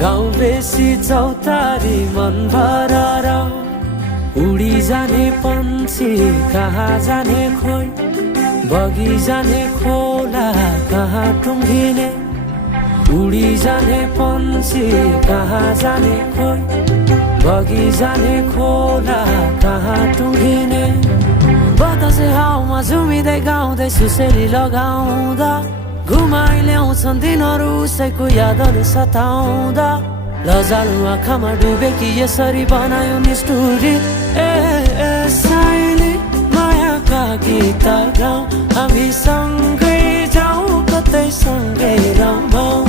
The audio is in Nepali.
गाउँ बेसी चौतारी मन भर उडी जाने पन्छी कहाँ जाने खोइ बगी जाने खोला कहाँ टुङ्गिने उडी जाने पन्छी कहाँ जाने खोइ बगी जाने खोला कहाँ टुङ्गिने बतासे हाउमा झुमिँदै गाउँदै सुसेली लगाउँदा घुमाइ ल्याउँछन् दिनहरू उसैको यादहरू सताउँदा लजालु आँखामा डुबेकी यसरी बनायो निष्ठुरी साइली मायाका गीत गाउँ हामी सँगै जाउँ कतै सँगै रमाउँ